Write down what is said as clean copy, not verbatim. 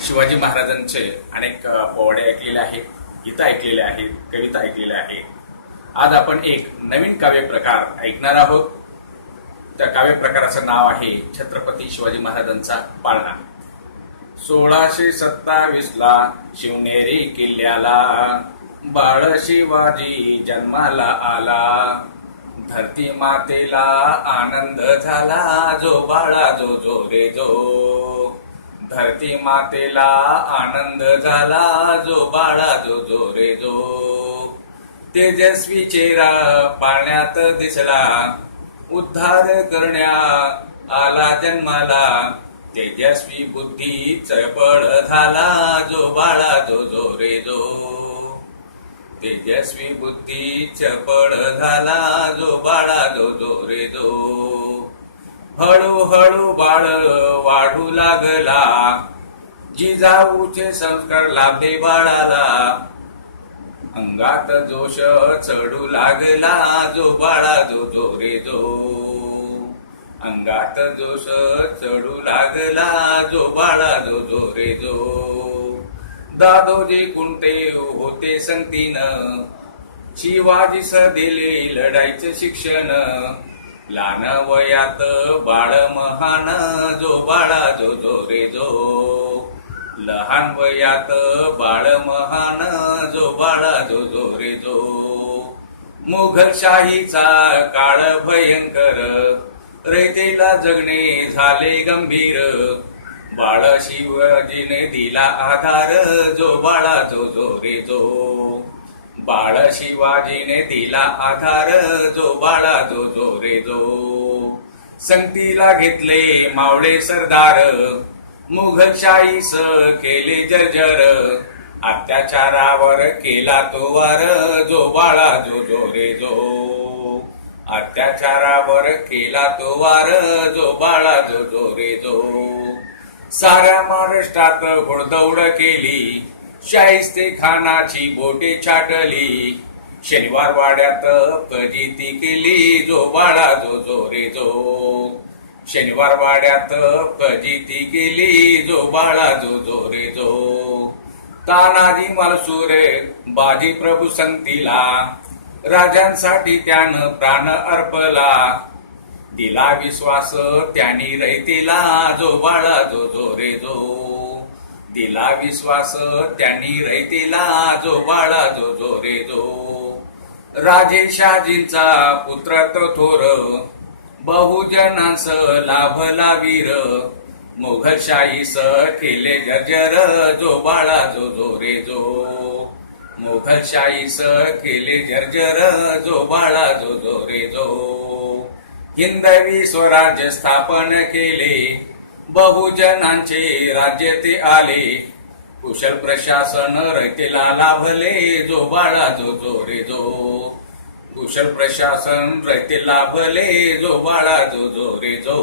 शिवाजी महाराजांचे अनेक पोवाडे ऐकलेले आहेत, गीतं ऐकलेले आहेत, कविता ऐकलेल्या आहेत. आज आपण एक नवीन काव्य प्रकार ऐकणार आहोत. त्या काव्य प्रकाराचं नाव आहे छत्रपती शिवाजी महाराजांचा पाळणा. 1627ला शिवनेरी किल्ल्याला बाळ शिवाजी जन्माला आला. धरती मातेला आनंद झाला, जो बाळा जो जो रे जो. धरती मातेला आनंद झाला, जो बाळा जो जो रे जो. तेजस्वी चेहरा पाळण्यात दिसला, उद्धार करण्या आला जन्माला. तेजस्वी बुद्धी चळपळ झाला, जो बाळा जो जो रे जो. तेजस्वी बुद्धी चळपळ झाला, जो बाळा जो जो रे जो. हळूहळू बाळ वाढू लागला, जिजाऊचे संस्कार लाभले बाळाला. अंगात जोश चढू लागला, जो बाळा जो जो रे जो. अंगात जोश चढू लागला, जो बाळा जो जो रे जो. दादोजी कुंटे होते संगतीन, शिवाजीस दिले लढाईचे शिक्षण. लहान वयात बाळ महान, जो बाळा जो जो रे जो. लहान वयात बाळ महान, जो बाळा जो जो रे जो. मुघलशाहीचा काळ भयंकर, रयतेला जगणे झाले गंभीर. बाळ शिवाजीने दिला आधार, जो बाळा जो जो रे जो. बाळ शिवाजीने दिला आधार, जो बाळा जो जो रे जो. संगतीला घेतले मावळे सरदार, मुघलशाहीस केले जर्जर. अत्याचारावर केला तो वार, जो बाळा जो जो रे जो. अत्याचारावर केला तो वार, जो बाळा जो जो रे जो. साऱ्या महाराष्ट्रात घोडदौड केली, शाहिस्ते खानाची बोटे छाटली. शनिवार वाड्यात फजिती केली, जो बाळा जो जो रे जो. शनिवार वाड्यात फजिती केली, जो बाळा जो जो रे जो. तानाजी मालसुरे बाजी प्रभू संगतीला, राजांसाठी त्यानं प्राण अर्पला. दिला विश्वास त्यांनी रयतेला, जो बाळा जो जो रे जो. दिला विश्वास त्यांनी रयतेला, जो बाळा जो जो रे जो. राजे शहाजींचा पुत्र तो थोर, बहुजनांस लाभला वीर. मुघलशाहीस केले जर्जर, जो बाळा जो जो रे जो. मुघलशाहीस केले जर्जर, जो बाळा जो जो रे जो. हिंदवी स्वराज्य स्थापन केले, बहुजनांचे राज्य ते आले. कुशल प्रशासन रयतेला लाभले, जो बाळा जो जो रे जो. कुशल प्रशासन रयतेला लाभले, जो बाळा जो जो रे जो.